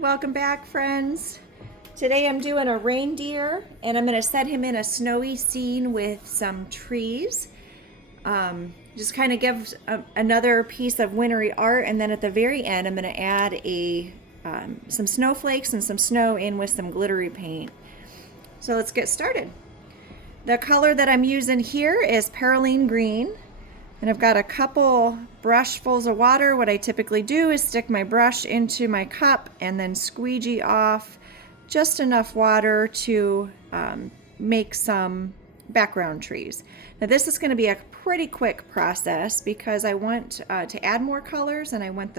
Welcome back, friends. Today I'm doing a reindeer and I'm going to set him in a snowy scene with some trees. Just kind of give another piece of wintry art, and then at the very end I'm going to add some snowflakes and some snow in with some glittery paint. So let's get started. The color that I'm using here is perylene green. And I've got a couple brushfuls of water. What I typically do is stick my brush into my cup and then squeegee off just enough water to make some background trees. Now this is going to be a pretty quick process because I want to add more colors, and I want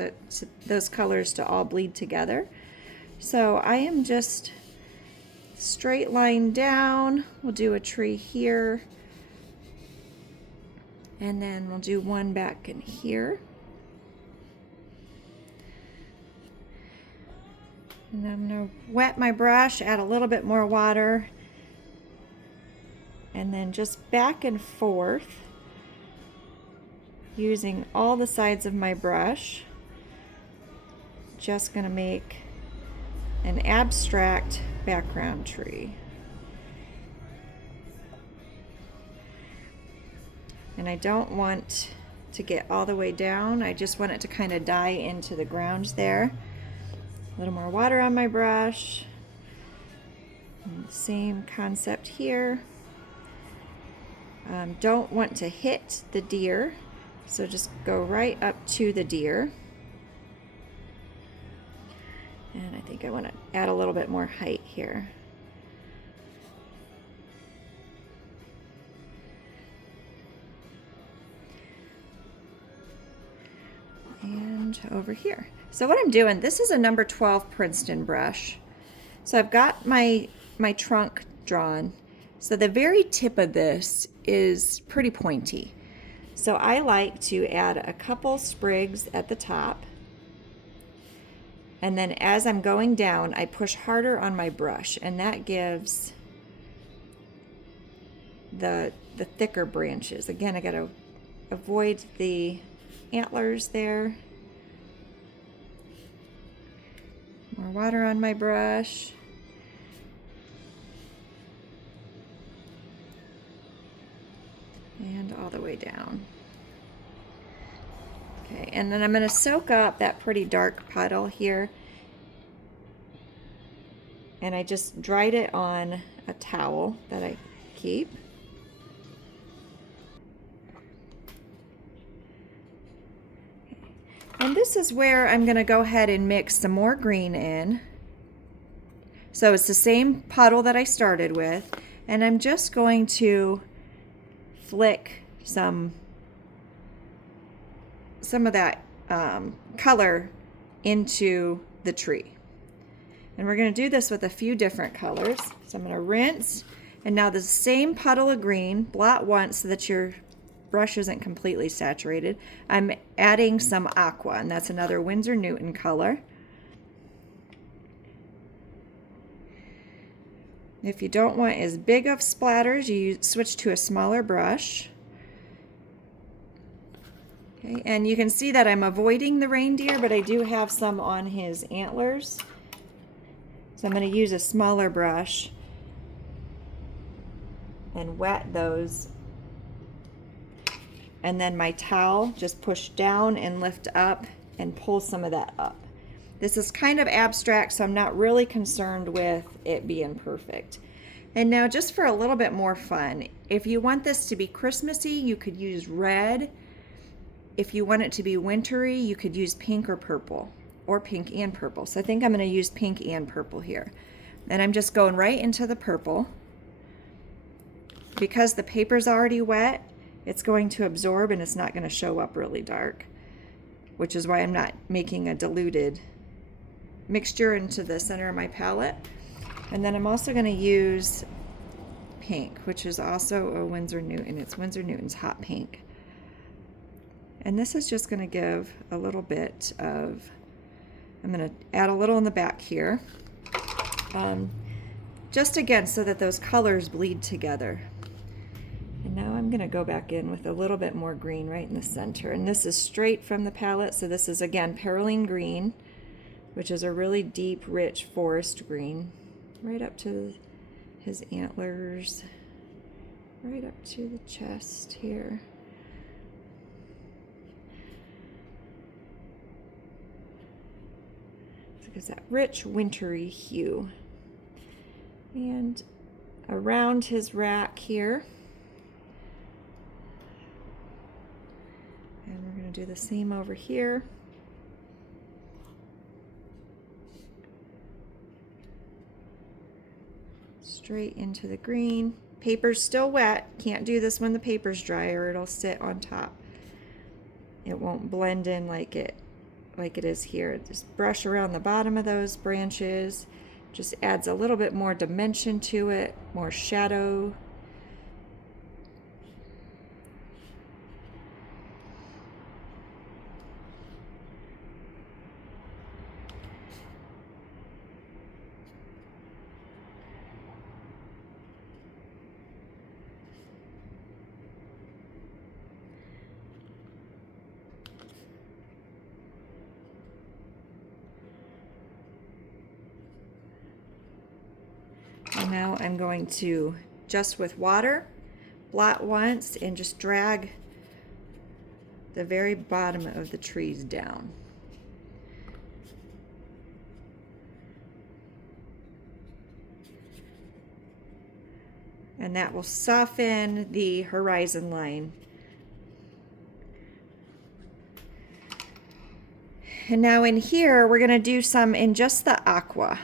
those colors to all bleed together. So I am just straight line down. We'll do a tree here. And then we'll do one back in here. And I'm going to wet my brush, add a little bit more water, and then just back and forth using all the sides of my brush. Just going to make an abstract background tree. And I don't want to get all the way down. I just want it to kind of die into the ground there. A little more water on my brush. And same concept here. Don't want to hit the deer, so just go right up to the deer. And I think I want to add a little bit more height here. And over here. So what I'm doing, this is a number 12 Princeton brush. So I've got my trunk drawn. So the very tip of this is pretty pointy. So I like to add a couple sprigs at the top. And then as I'm going down, I push harder on my brush, and that gives the thicker branches. Again, I got to avoid the antlers there. More water on my brush. And all the way down. Okay, and then I'm going to soak up that pretty dark puddle here. And I just dried it on a towel that I keep. And this is where I'm going to go ahead and mix some more green in. So it's the same puddle that I started with, and I'm just going to flick some of that color into the tree. And we're going to do this with a few different colors. So I'm going to rinse, and now the same puddle of green, blot once so that your brush isn't completely saturated. I'm adding some aqua, and that's another Winsor Newton color. If you don't want as big of splatters, you switch to a smaller brush. Okay, and you can see that I'm avoiding the reindeer, but I do have some on his antlers. So I'm going to use a smaller brush and wet those. And then my towel, just push down and lift up and pull some of that up. This is kind of abstract, so I'm not really concerned with it being perfect. And now just for a little bit more fun, if you want this to be Christmassy, you could use red. If you want it to be wintry, you could use pink or purple, or pink and purple. So I think I'm going to use pink and purple here. And I'm just going right into the purple. Because the paper's already wet, it's going to absorb and it's not going to show up really dark, which is why I'm not making a diluted mixture into the center of my palette. And then I'm also going to use pink, which is also a Winsor Newton. It's Winsor Newton's hot pink. And this is just going to give a little bit of, I'm going to add a little in the back here. Just again so that those colors bleed together. And now I'm going to go back in with a little bit more green right in the center. And this is straight from the palette, so this is again perylene green. which is a really deep, rich forest green, right up to his antlers, right up to the chest here. It's that rich, wintry hue. And around his rack here, and we're going to do the same over here. Straight into the green. Paper's still wet. Can't do this when the paper's dry or it'll sit on top. It won't blend in like it is here. Just brush around the bottom of those branches. Just adds a little bit more dimension to it, more shadow. And now I'm going to, just with water, blot once and just drag the very bottom of the trees down. And that will soften the horizon line. And now in here, we're going to do some in just the aqua.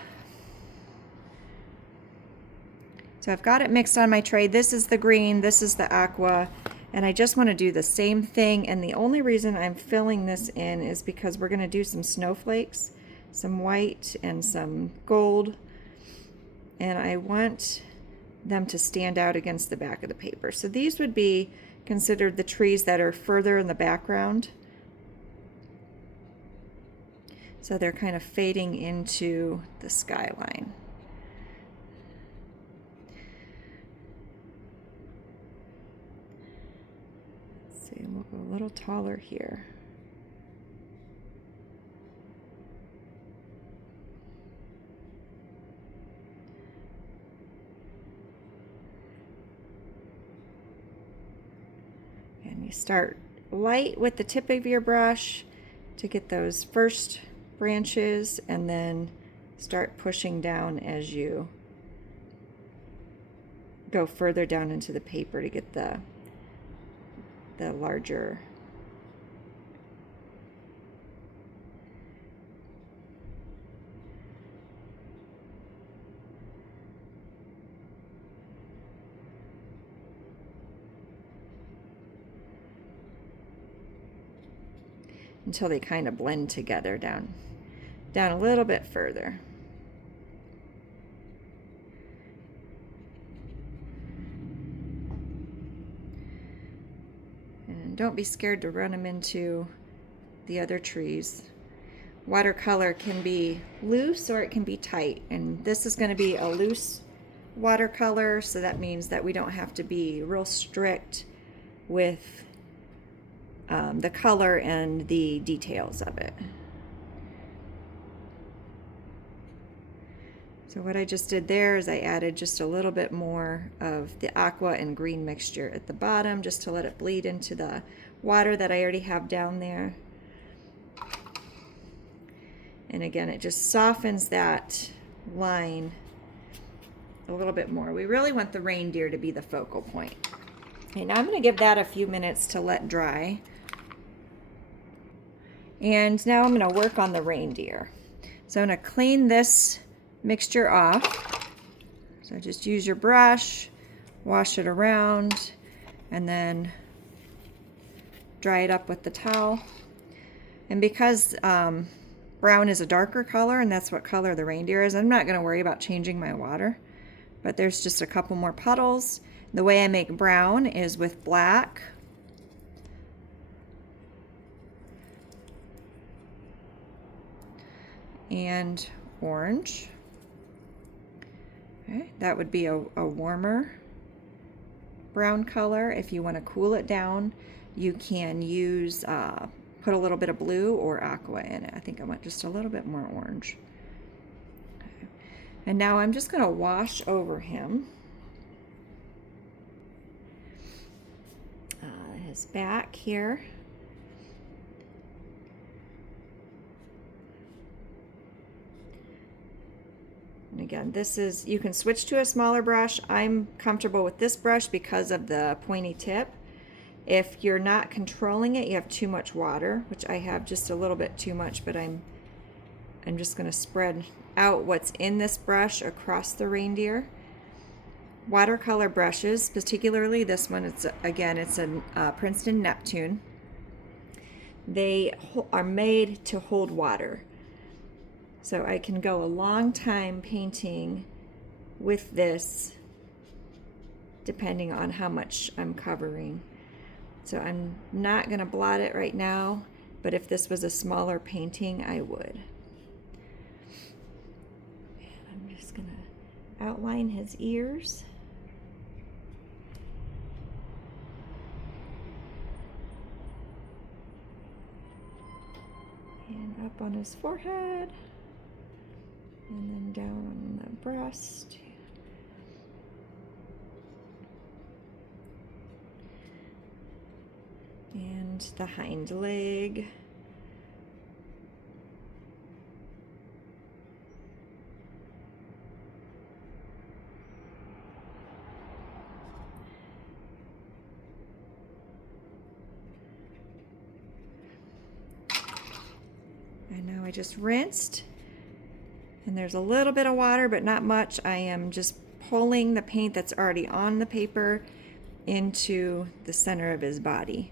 So I've got it mixed on my tray. This is the green, this is the aqua, and I just want to do the same thing. And the only reason I'm filling this in is because we're going to do some snowflakes, some white and some gold, and I want them to stand out against the back of the paper. So these would be considered the trees that are further in the background. So they're kind of fading into the skyline. We'll go a little taller here. And you start light with the tip of your brush to get those first branches, and then start pushing down as you go further down into the paper to get the larger. Until they kind of blend together down a little bit further. And don't be scared to run them into the other trees. Watercolor can be loose or it can be tight, and this is going to be a loose watercolor, so that means that we don't have to be real strict with the color and the details of it. So what I just did there is I added just a little bit more of the aqua and green mixture at the bottom, just to let it bleed into the water that I already have down there. And again, it just softens that line a little bit more. We really want the reindeer to be the focal point. Okay, now I'm going to give that a few minutes to let dry. And now I'm going to work on the reindeer. So I'm going to clean this mixture off. So just use your brush, wash it around, and then dry it up with the towel. And because brown is a darker color, and that's what color the reindeer is, I'm not going to worry about changing my water. But there's just a couple more puddles. The way I make brown is with black, and orange. Okay, that would be a warmer brown color. If you want to cool it down, you can use put a little bit of blue or aqua in it. I think I want just a little bit more orange. Okay. And now I'm just going to wash over him. His back here. And again, this is, you can switch to a smaller brush. I'm comfortable with this brush because of the pointy tip. If you're not controlling it, you have too much water, which I have just a little bit too much, but I'm just going to spread out what's in this brush across the reindeer. Watercolor brushes, particularly this one, it's a Princeton Neptune. They are made to hold water. So I can go a long time painting with this, depending on how much I'm covering. So I'm not going to blot it right now, but if this was a smaller painting, I would. And I'm just going to outline his ears. And up on his forehead, and then down on the breast. And the hind leg. And now I just rinsed, and there's a little bit of water, but not much. I am just pulling the paint that's already on the paper into the center of his body.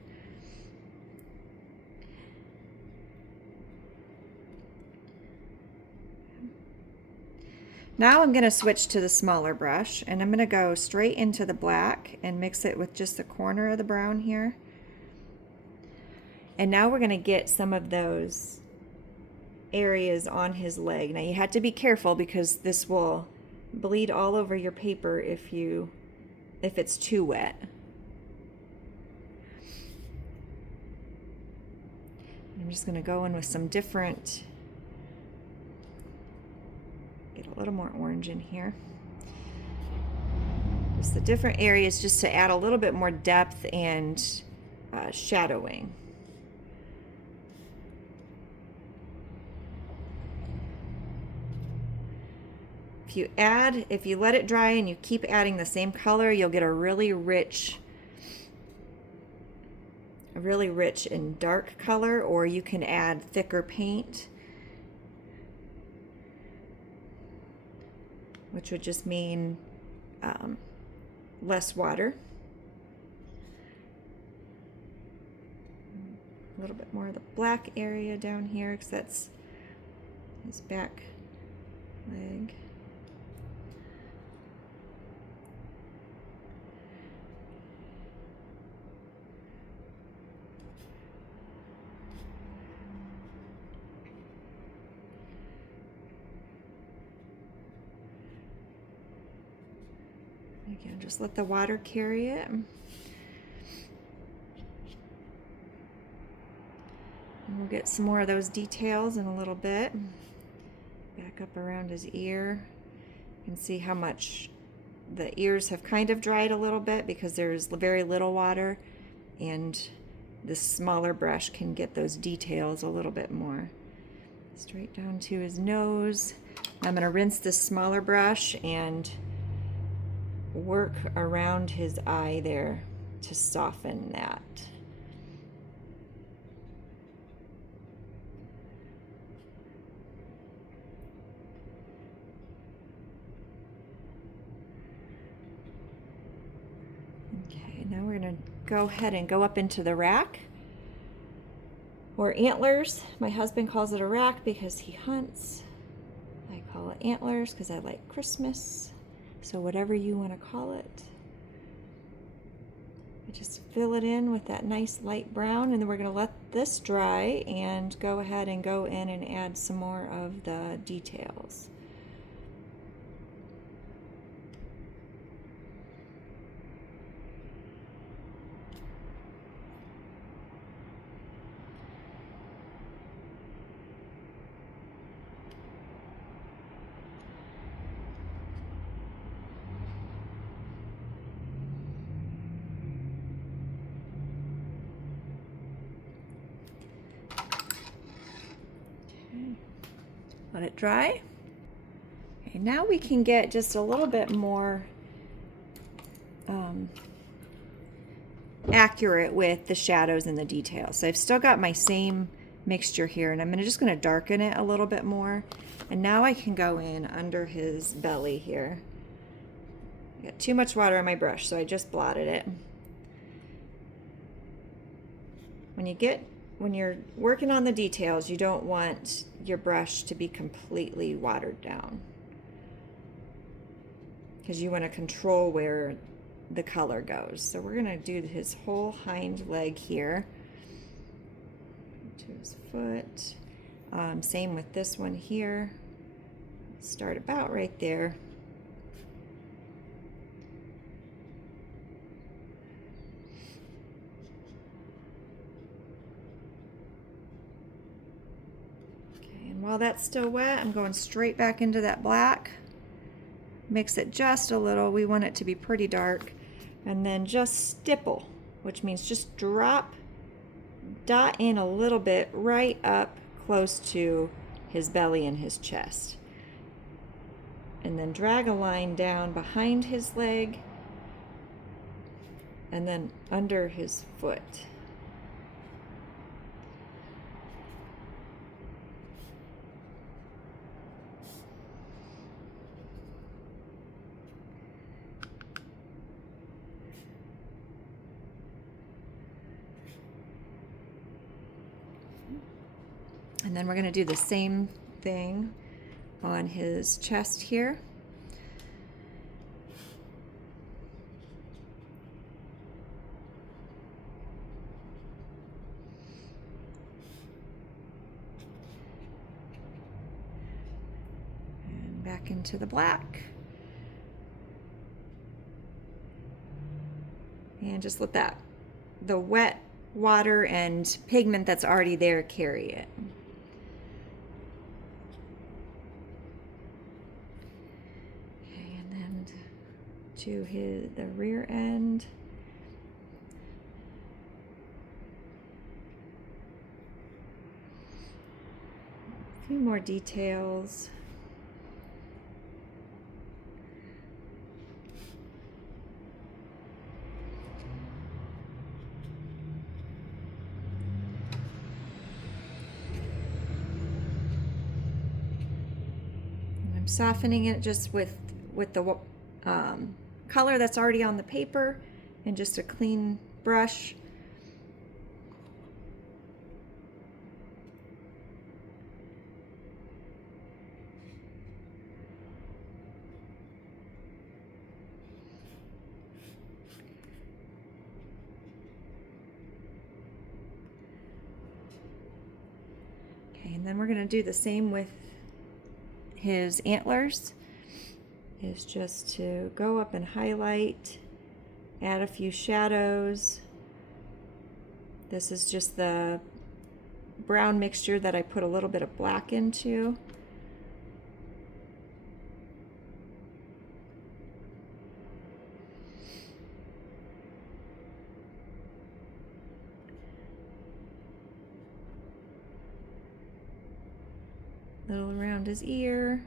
Now I'm going to switch to the smaller brush, and I'm going to go straight into the black and mix it with just the corner of the brown here. And now we're going to get some of those areas on his leg. Now you have to be careful because this will bleed all over your paper if it's too wet. I'm just going to go in with some different, get a little more orange in here. Just the different areas just to add a little bit more depth and shadowing. If you let it dry and you keep adding the same color, you'll get a really rich and dark color, or you can add thicker paint, which would just mean less water. A little bit more of the black area down here because that's his back leg. Again, just let the water carry it. And we'll get some more of those details in a little bit. Back up around his ear. You can see how much the ears have kind of dried a little bit because there's very little water, and this smaller brush can get those details a little bit more. Straight down to his nose. I'm going to rinse this smaller brush and work around his eye there to soften that. Okay, now we're going to go ahead and go up into the rack, or antlers. My husband calls it a rack because he hunts. I call it antlers because I like Christmas. So whatever you want to call it. I just fill it in with that nice light brown, and then we're going to let this dry and go ahead and go in and add some more of the details. Let it dry. Okay, now we can get just a little bit more accurate with the shadows and the details. So I've still got my same mixture here, and I'm just going to darken it a little bit more. And now I can go in under his belly here. I got too much water on my brush, so I just blotted it. When you're working on the details, you don't want your brush to be completely watered down, because you want to control where the color goes. So we're going to do his whole hind leg here to his foot. Same with this one here. Start about right there. Okay, and while that's still wet, I'm going straight back into that black. Mix it just a little. We want it to be pretty dark. And then just stipple, which means just dot in a little bit right up close to his belly and his chest. And then drag a line down behind his leg and then under his foot. And then we're going to do the same thing on his chest here. And back into the black. And just let the wet water and pigment that's already there carry it. To the rear end. A few more details. And I'm softening it just with the color that's already on the paper and just a clean brush. Okay, and then we're going to do the same with his antlers. Is just to go up and highlight, add a few shadows. This is just the brown mixture that I put a little bit of black into. A little around his ear.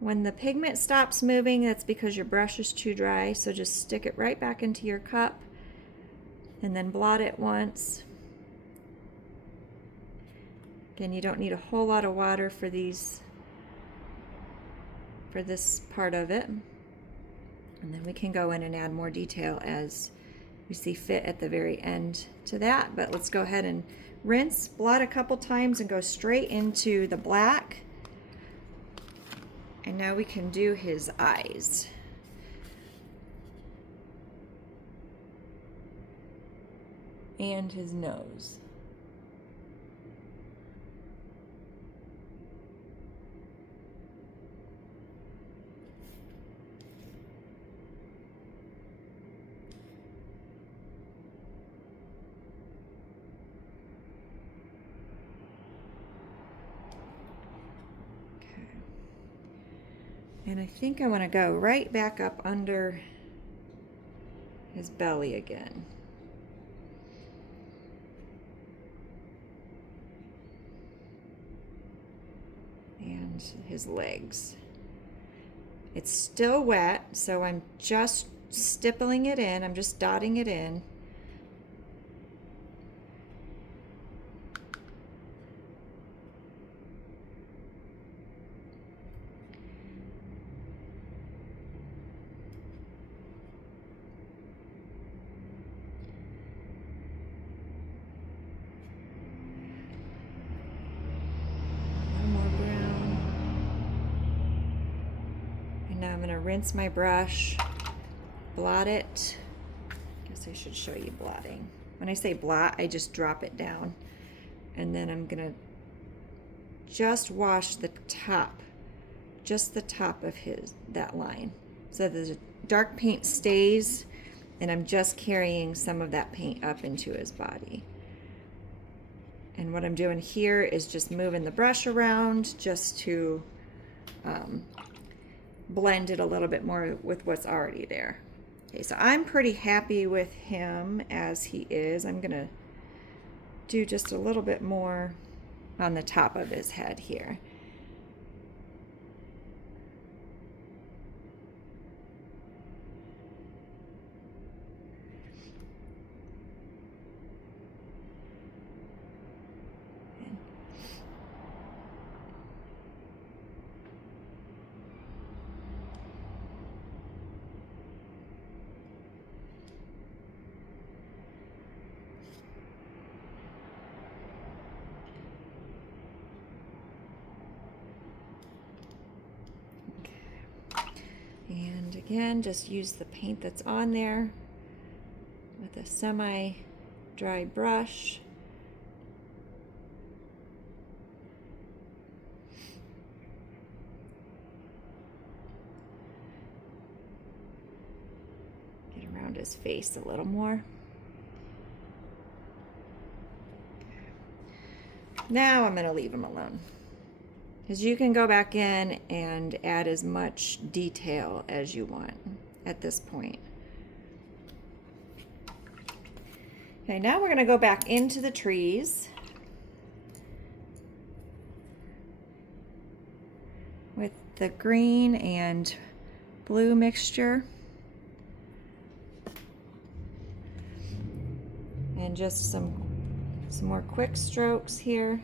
When the pigment stops moving, that's because your brush is too dry, so just stick it right back into your cup and then blot it once. Again, you don't need a whole lot of water for this part of it. And then we can go in and add more detail as we see fit at the very end to that. But let's go ahead and rinse, blot a couple times, and go straight into the black. And now we can do his eyes. And his nose. And I think I want to go right back up under his belly again. And his legs. It's still wet, so I'm just stippling it in. I'm just dotting it in. Now I'm going to rinse my brush, blot it. I guess I should show you blotting. When I say blot, I just drop it down. And then I'm going to just wash the top, just the top of that line. So the dark paint stays, and I'm just carrying some of that paint up into his body. And what I'm doing here is just moving the brush around just to blend it a little bit more with what's already there. Okay, so I'm pretty happy with him as he is. I'm gonna do just a little bit more on the top of his head here. And again, just use the paint that's on there with a semi-dry brush. Get around his face a little more. Now I'm going to leave him alone, because you can go back in and add as much detail as you want at this point. Okay, now we're going to go back into the trees with the green and blue mixture. And just some more quick strokes here.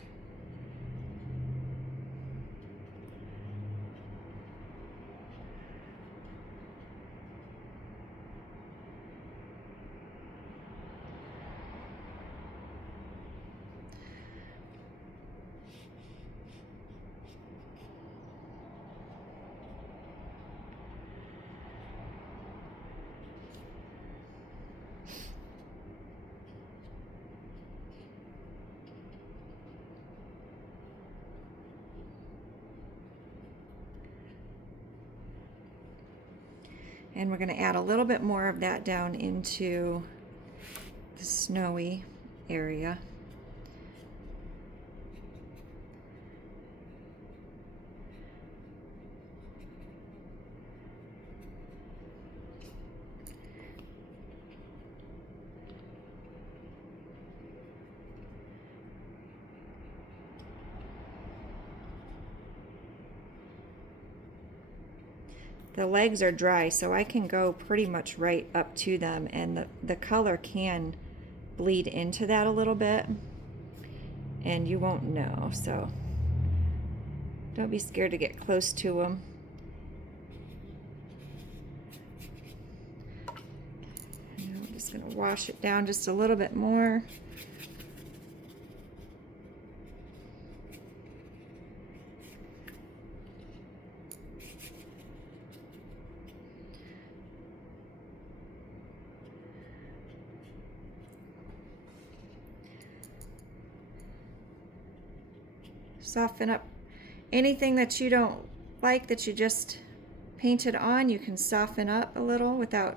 And we're going to add a little bit more of that down into the snowy area. The legs are dry, so I can go pretty much right up to them, and the color can bleed into that a little bit, and you won't know, so don't be scared to get close to them. And I'm just going to wash it down just a little bit more. Soften up anything that you don't like that you just painted on. You can soften up a little without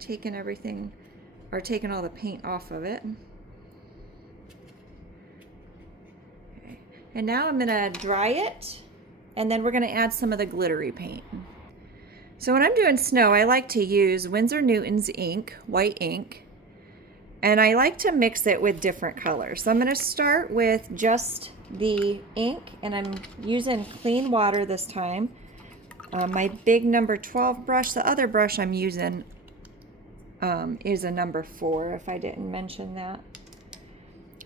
taking everything or taking all the paint off of it. Okay. And now I'm going to dry it and then we're going to add some of the glittery paint. So when I'm doing snow, I like to use Winsor Newton's ink, white ink, and I like to mix it with different colors. So I'm going to start with just the ink, and I'm using clean water this time. My big number 12 brush, the other brush I'm using is a number 4, if I didn't mention that.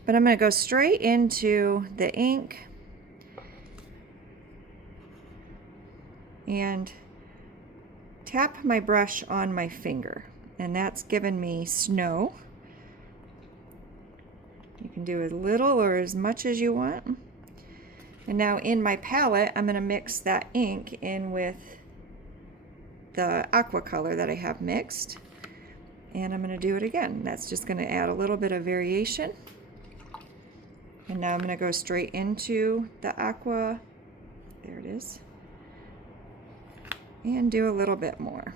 But I'm going to go straight into the ink and tap my brush on my finger, and that's given me snow. You can do as little or as much as you want. And now in my palette, I'm going to mix that ink in with the aqua color that I have mixed. And I'm going to do it again. That's just going to add a little bit of variation. And now I'm going to go straight into the aqua. There it is. And do a little bit more.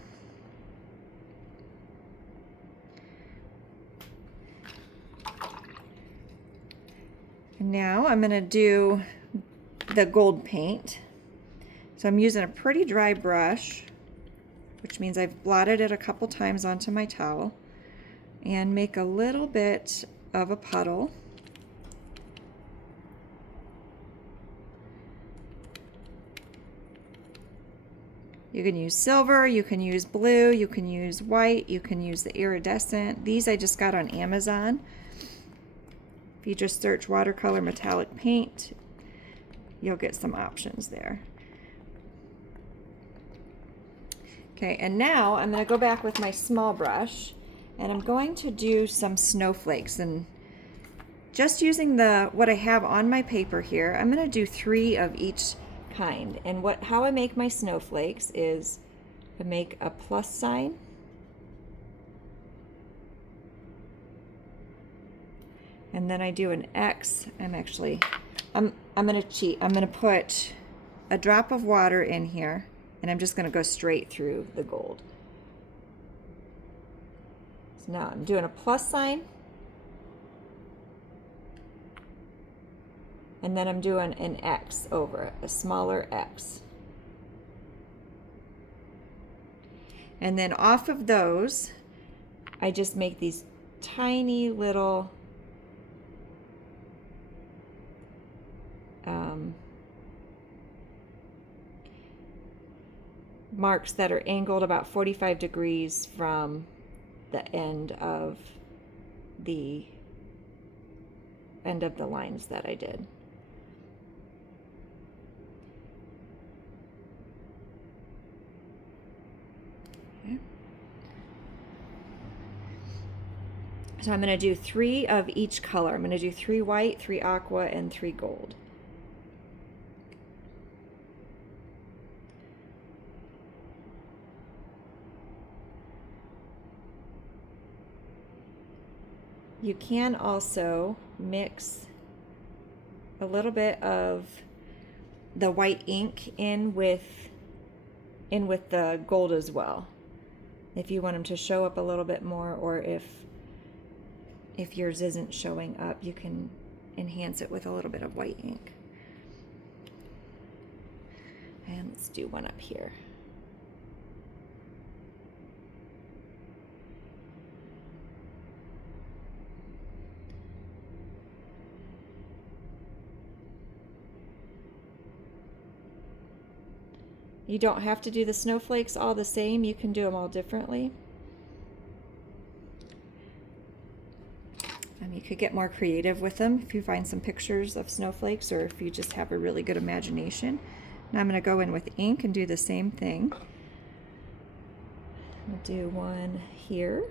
And now I'm going to do the gold paint. So I'm using a pretty dry brush, which means I've blotted it a couple times onto my towel, and make a little bit of a puddle. You can use silver, you can use blue, you can use white, you can use the iridescent. These I just got on Amazon. If you just search watercolor metallic paint, you'll get some options there. Okay, and now I'm going to go back with my small brush, and I'm going to do some snowflakes. And just using what I have on my paper here, I'm going to do 3 of each kind. And how I make my snowflakes is I make a plus sign, and then I do an X. I'm going to cheat. I'm going to put a drop of water in here, and I'm just going to go straight through the gold. So now I'm doing a plus sign, and then I'm doing an X over it, a smaller X. And then off of those, I just make these tiny little marks that are angled about 45 degrees from the end of the lines that I did. Okay. So I'm going to do 3 of each color. I'm going to do 3 white, 3 aqua, and 3 gold. You can also mix a little bit of the white ink in with the gold as well, if you want them to show up a little bit more, or if yours isn't showing up, you can enhance it with a little bit of white ink. And let's do one up here. You don't have to do the snowflakes all the same. You can do them all differently. You could get more creative with them if you find some pictures of snowflakes, or if you just have a really good imagination. Now I'm going to go in with ink and do the same thing. I'll do one here.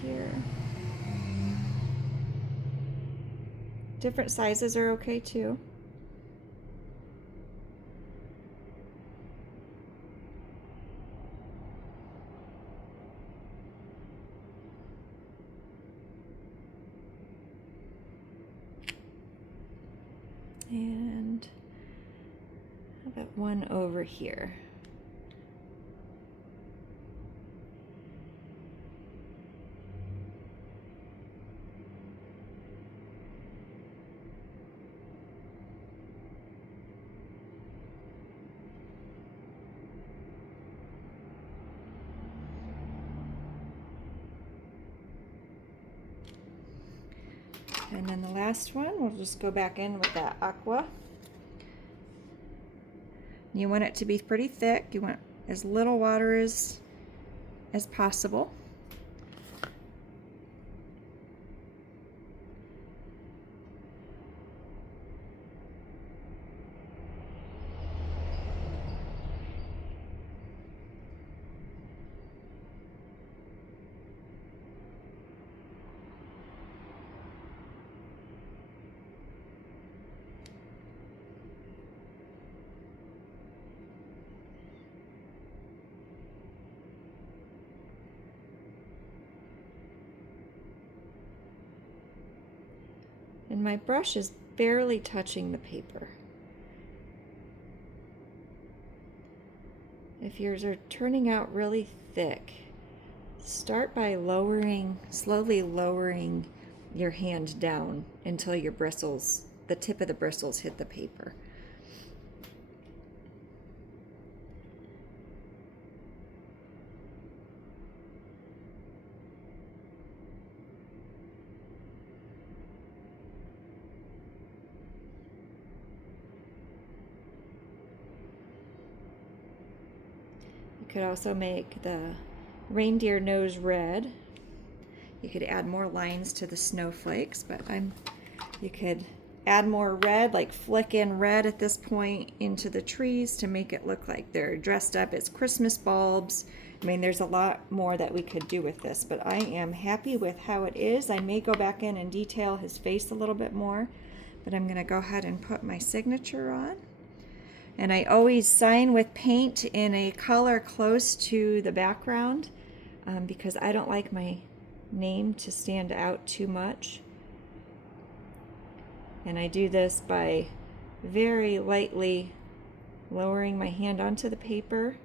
Here. Different sizes are okay too. And how about one over here? And then the last one, we'll just go back in with that aqua. You want it to be pretty thick. You want as little water as possible. And my brush is barely touching the paper. If yours are turning out really thick, start by slowly lowering your hand down until your bristles, the tip of the bristles, hit the paper. You could also make the reindeer nose red. You could add more lines to the snowflakes, but you could add more red, like flick in red at this point into the trees to make it look like they're dressed up as Christmas bulbs. I mean, there's a lot more that we could do with this, but I am happy with how it is. I may go back in and detail his face a little bit more, but I'm gonna go ahead and put my signature on. And I always sign with paint in a color close to the background because I don't like my name to stand out too much. And I do this by very lightly lowering my hand onto the paper.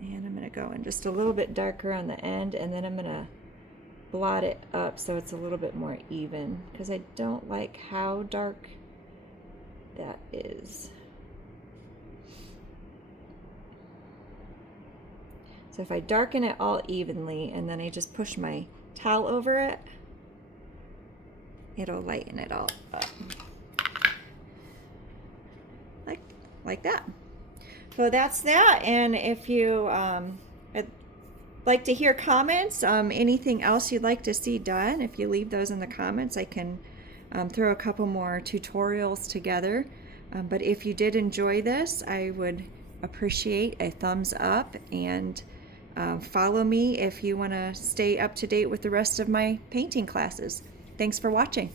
And I'm going to go in just a little bit darker on the end, and then I'm going to blot it up so it's a little bit more even, because I don't like how dark that is. So if I darken it all evenly and then I just push my towel over it, it'll lighten it all up. Like that. So that's that. And if you like to hear comments, anything else you'd like to see done, if you leave those in the comments, I can throw a couple more tutorials together. But if you did enjoy this, I would appreciate a thumbs up, and follow me if you want to stay up to date with the rest of my painting classes. Thanks for watching.